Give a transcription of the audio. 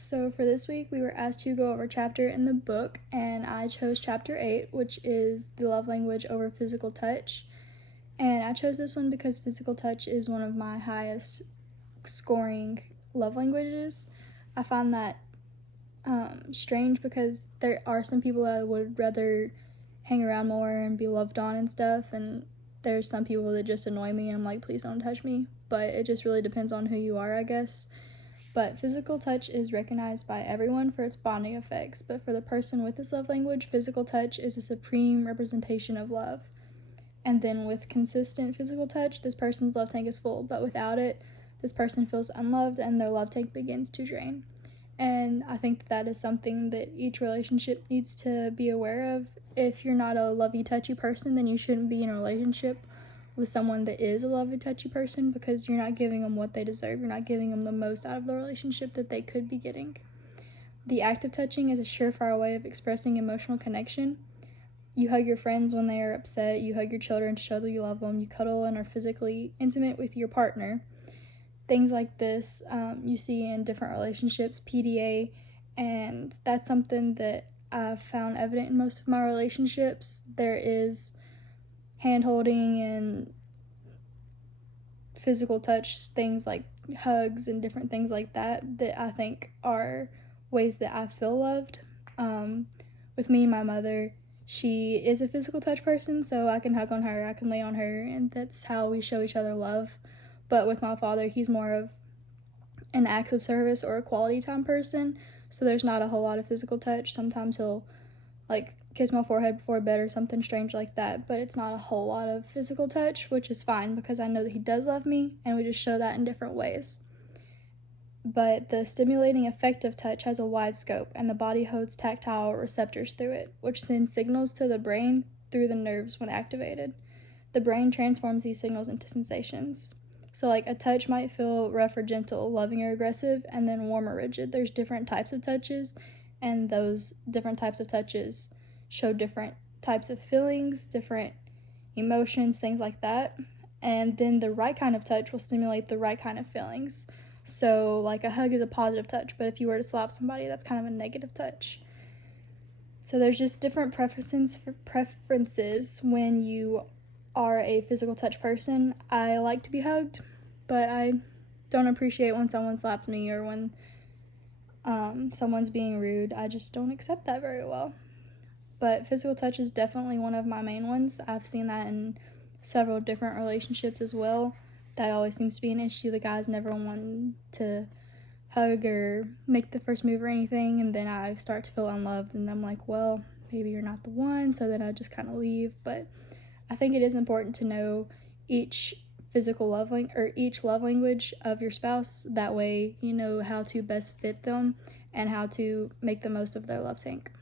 So for this week, we were asked to go over a chapter in the book, and I chose chapter 8, which is the love language over physical touch. And I chose this one because physical touch is one of my highest scoring love languages. I find that strange because there are some people that I would rather hang around more and be loved on and stuff, and there's some people that just annoy me and I'm like, please don't touch me. But it just really depends on who you are, I guess. But physical touch is recognized by everyone for its bonding effects, but for the person with this love language, physical touch is a supreme representation of love. And then with consistent physical touch, this person's love tank is full, but without it, this person feels unloved and their love tank begins to drain. And I think that is something that each relationship needs to be aware of. If you're not a lovey-touchy person, then you shouldn't be in a relationship with someone that is a lovey-touchy person, because you're not giving them what they deserve. You're not giving them the most out of the relationship that they could be getting. The act of touching is a surefire way of expressing emotional connection. You hug your friends when they are upset. You hug your children to show that you love them. You cuddle and are physically intimate with your partner. Things like this you see in different relationships, PDA, and that's something that I've found evident in most of my relationships. There is hand-holding and physical touch, things like hugs and different things like that I think are ways that I feel loved. With me, my mother, she is a physical touch person, so I can hug on her, I can lay on her, and that's how we show each other love. But with my father, he's more of an acts of service or a quality time person, so there's not a whole lot of physical touch. Sometimes he'll kiss my forehead before bed or something strange like that, but it's not a whole lot of physical touch, which is fine because I know that he does love me, and we just show that in different ways. But the stimulating effect of touch has a wide scope, and the body holds tactile receptors through it, which send signals to the brain through the nerves when activated. The brain transforms these signals into sensations. So a touch might feel rough or gentle, loving or aggressive, and then warm or rigid. There's different types of touches, and those different types of touches show different types of feelings, different emotions, things like that. And then the right kind of touch will stimulate the right kind of feelings. So a hug is a positive touch, but if you were to slap somebody, that's kind of a negative touch. So there's just different preferences when you are a physical touch person. I like to be hugged, but I don't appreciate when someone slaps me or when someone's being rude. I just don't accept that very well. But physical touch is definitely one of my main ones. I've seen that in several different relationships as well. That always seems to be an issue. The guys never want to hug or make the first move or anything, and then I start to feel unloved, and I'm like, well, maybe you're not the one, so then I just kind of leave. But I think it is important to know each each love language of your spouse. That way you know how to best fit them and how to make the most of their love tank.